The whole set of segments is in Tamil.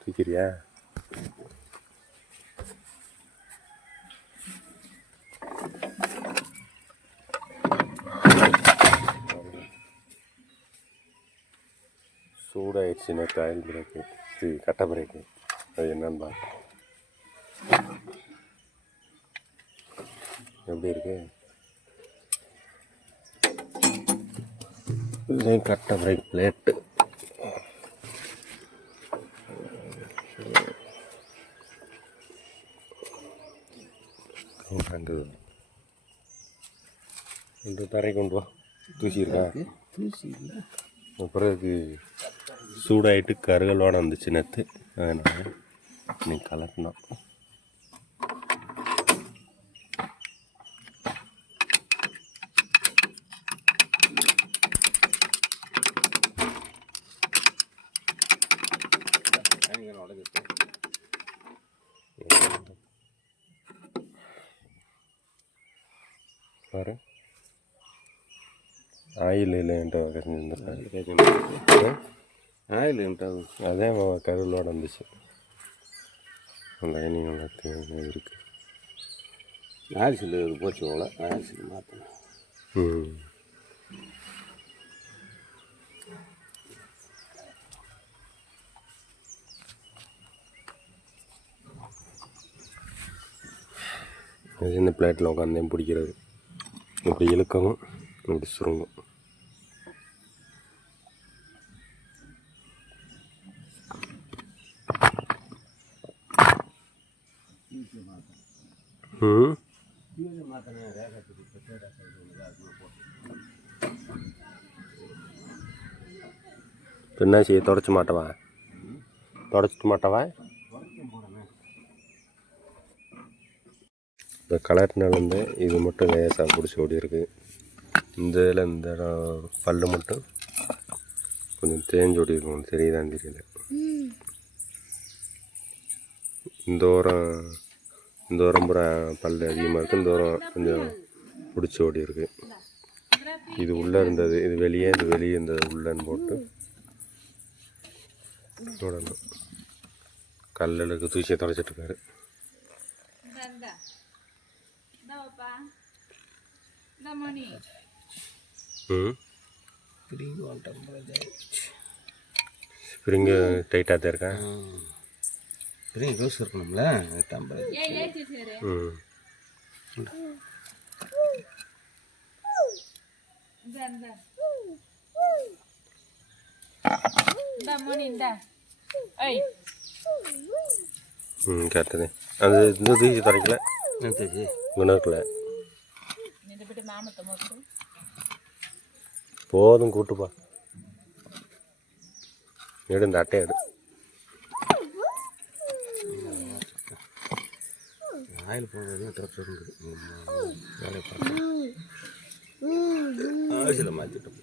தூக்கிறியா? சூடாயிடுச்சு. நேற்று ஆயில் பிரேக்கு, கட்டை பிரேக்கு. அது என்னன்னு பார்க்க எப்படி இருக்கு? இதுலேயும் கட்டை பிரேக் பிளேட்டு. இந்த தரை கொண்டு வா. தூசி இருக்கா? தூசி இல்லை. பிறகு சூடாயிட்டு கருகலோட வந்துச்சு நேற்று. அதனால் நீ கலட்டினா பாரு. ஆயில் இல்லைன்ட்டு ஆயில் உண்டாகும். அதே கருவிலோட வந்துச்சு. லைனிங் இருக்குது. ஆயில் சில்லு போச்சு போல. ஆயில் சில்லு மாற்றணும். இந்த பிளேட்டில் உட்காந்து பிடிக்கிறது. இப்படி இழுக்கவும் இப்படி சுருங்கும். என்ன செய்ய? தொடச்சி மாட்டவா? தொடச்சிட்டு மாட்டவா? இந்த கலர்னாலேருந்து இது மட்டும் லேசாக பிடிச்சி ஓடி இருக்குது. இந்த இதில் இந்த இடம் பல்லு மட்டும் கொஞ்சம் தேஞ்சு ஓடி இருக்கும். தெரியுதான்னு தெரியல. இந்த ஓரம் பூரா பல் அதிகமாக இருக்குது. இந்த ஓரம் கொஞ்சம் பிடிச்சி ஓடி இருக்குது. இது உள்ளே இருந்தது, இது வெளியே இருந்தது. உள்ளன்னு போட்டு விடணும். கல்லுக்கு தூசியை தொலைச்சிட்ருக்காரு. ஸ்ப்ரிங்கு டைட்டாக தான் இருக்கா? ஸ்ப்ரிங் லூஸ் இருக்கணும்ல. கரெக்டு. அது இந்த தூசி தொலைக்கல. குணக்கல. போதும், கூட்டுப்பா. எடு, இந்த அட்டை எடு. ஆயில் போடுறது வேலையை பார்த்தேன். ஆயில மாற்றிட்டோம்.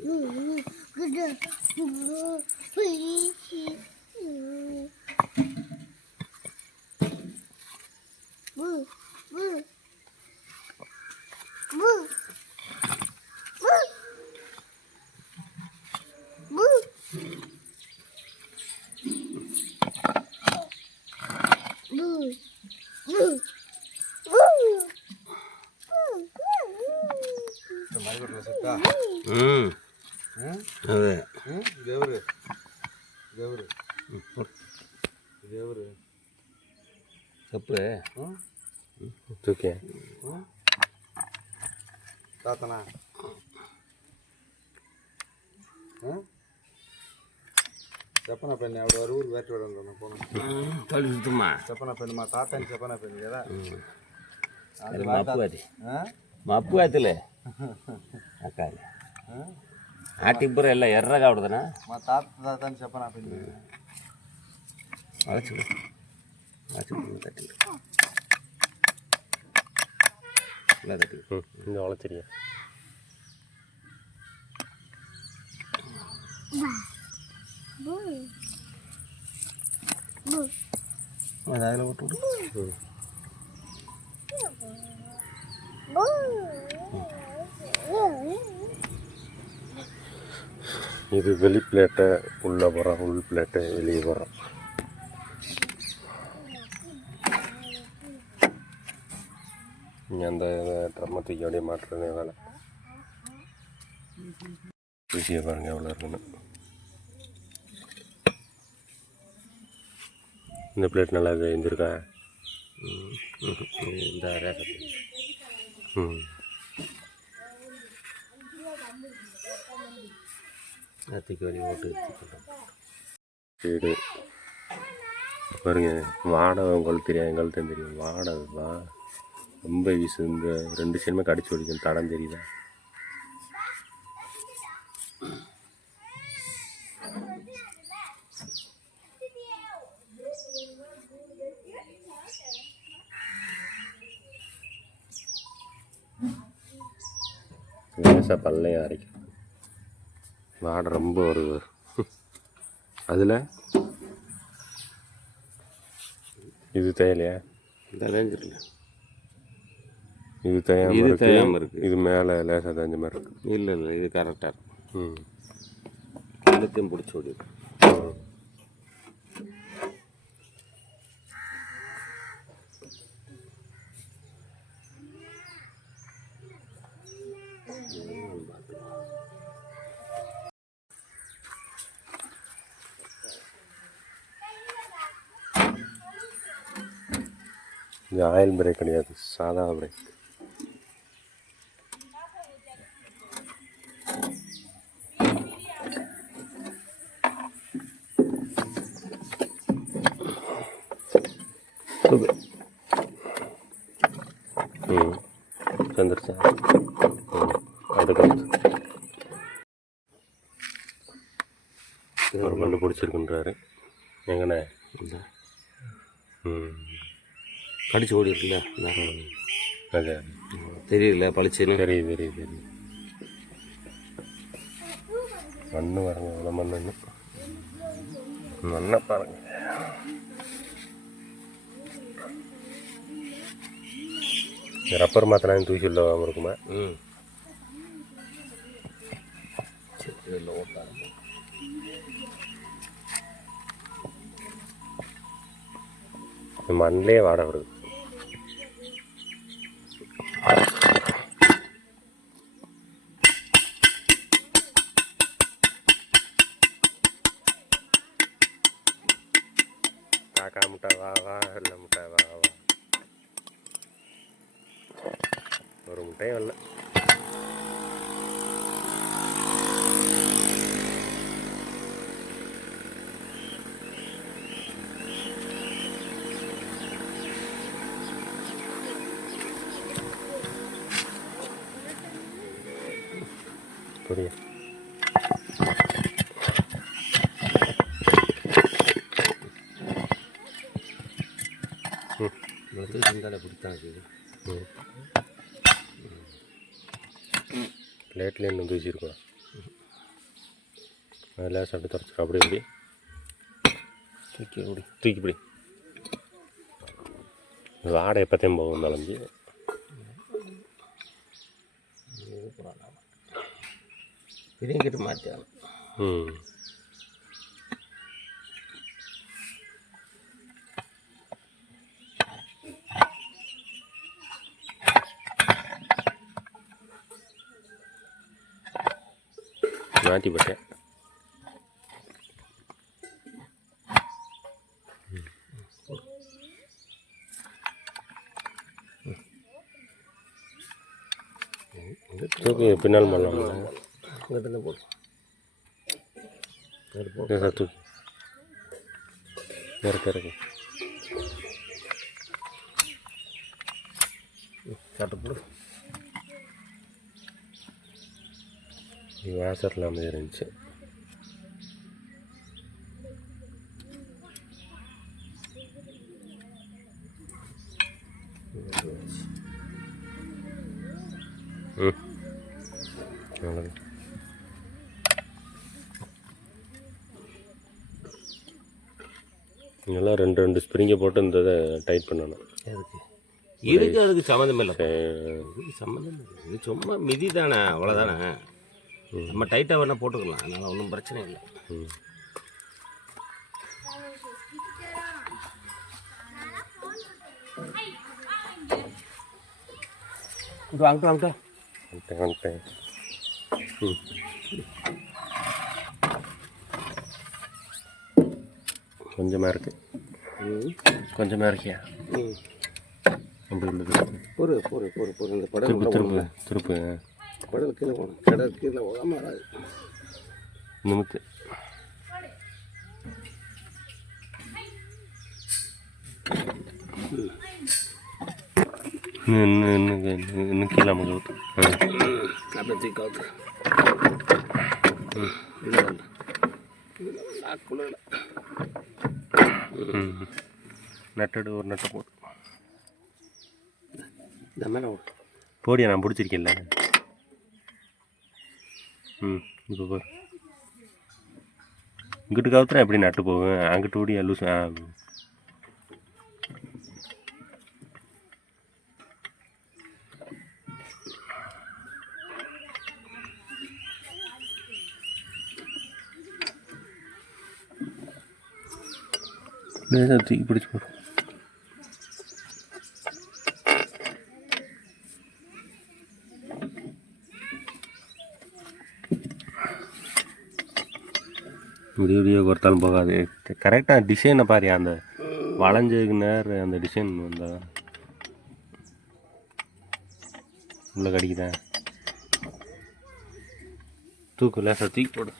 అదే దేవురు దేవురు దేవురు చెప్పే తూకే తాతనా చెప్పన పెన్ని ఆవిడ ఊరు పెట్టడం పోను చెప్పన పెన్ని మా తాత అని చెప్పన పెన్ని కదా మప్పు అదిలే అక్కాలి ఆ టిబ్బరు ಎಲ್ಲ ఎర్రగా ఉడదనా మా తాత అని చెప్పన పెన్ని అలచు తట్టి ఇలా తట్టి இந்த வளர்த்துறியா అదాయిలో కొట్టు இது வெளி பிளேட்டை உள்ளே போகிறோம், உள் பிளேட்டை வெளியே போகிறோம். இங்கே அந்த ட்ரம்மை தூக்கி அப்படியே மாட்டுறதே வேலை. தூசியை பாருங்கள் எவ்வளோ இருக்குன்னு. இந்த பிளேட் நல்லா இருந்திருக்கா? இந்த ரேகை தூக்கி வழி ஓட்டு வீடு பாருங்க. வாடை உங்களுக்கு தெரியாது, எங்களுக்கு தான் தெரியும். வாடை ரொம்ப வீசு. இந்த 2 சைடுமே கடிச்சு ஓடிக்கும். தடம் தெரியுதா? லேசாக பல்லையும் அரைக்கும். வாடை ரொம்ப வருது. அதில் இது தேவையில்லையா? இந்த வேஞ்சிடல. இது தேயாமல் இது தேயாமல் இருக்குது. இது மேலே லேசாக தேஞ்ச மாதிரி இருக்குது. இல்லை இது கரெக்டாக இருக்கும். எல்லாத்தையும் பிடிச்சி ஓடிடும். இது ஆயில் பிரேக் கிடையாது, சாதா பிரேக். வந்துருச்சா? அதுக்கு ஒரு பல்லு பிடிச்சிருக்குன்றாரு. எங்கண்ணே? கடிச்சு ஓடி இருக்குல்ல, அது தெரியல பளிச்சுன்னு. தெரியுது. மண்ணு பாருங்க, எவ்வளோ மண்ணு. மண்ணை பாருங்க. ரப்பர் மாத்திரம் தூக்கி இல்லாமல் இருக்குமா? மண்ணிலே வாட வருது. காக்கா முட்டை வா இல்லை முட்டை வா. ஒரு முட்டையும் இல்லை. புரிய பிளேட்லேயே இன்னும் தூசிருக்கோம். அதில் சாப்பிட்டு தரைச்சிடும். அப்படி தூக்கிப்படி வாடை எப்போத்தையும் போகும் நலஞ்சி. இதையும் கிட்ட மாற்றியாங்க. மாட்டி போட்டேன். தூக்கி பின்னால் பண்ணலாம். இங்கே போடு. தூக்கி இறக்கு. சாப்பிட்டு போடு. வாசரில் அமைதி இருந்துச்சு. அவ்வளோதான். இதெல்லாம் 2 ஸ்ப்ரிங்கை போட்டு இந்த இதை டைட் பண்ணணும். அதுக்கு சம்மந்தம் இல்லை. சம்மந்தம் இல்லை. இது சும்மா மிதி தானே, அவ்வளோதானே. நம்ம டைட்டாக வேணால் போட்டுக்கலாம், அதனால் ஒன்றும் பிரச்சனை இல்லை. வாங்கிட்டு வாங்கிட்டோம். வந்துட்டேன் வந்துட்டேன். ம். கொஞ்சமாக இருக்கு. கொஞ்சமாக இருக்கியா? அப்படி உள்ளது. பொறு பொறு பொறு பொறு இந்த படம் திருப்பு திருப்பு திருப்பு. படம் கீழே போகணும். கடை கீழே போகாமல் வராது. நிமித்து. இன்னும் கீழே கவுத்து. அப்படியே தூக்கி கவுத்து. நட்டடு ஒரு நட்டை போட்டு இந்த மேலே ஓடும். போடியா, நான் பிடிச்சிருக்கேன்ல. ம், இப்போ பாரு. இங்கிட்டு கவுத்துறேன் எப்படி நட்டு போகும், அங்கிட்டு ஓடி லூஸ். தூக்கி பிடிச்சி போடும். வீடியோ கொடுத்தாலும் போகாது. கரெக்டாக டிசைனை பாரு, அந்த வளைஞ்சதுக்கு நேரம் அந்த டிசைன் அந்த உள்ள கடிக்குதா. தூக்கு லேசாக தூக்கி போடு.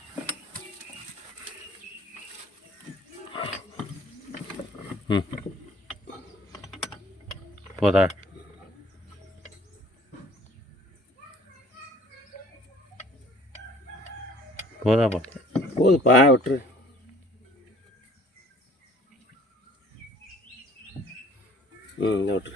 ம், போதா? போதாப்பா? போதுப்பா, விட்டுரு. இந்த விட்டுரு.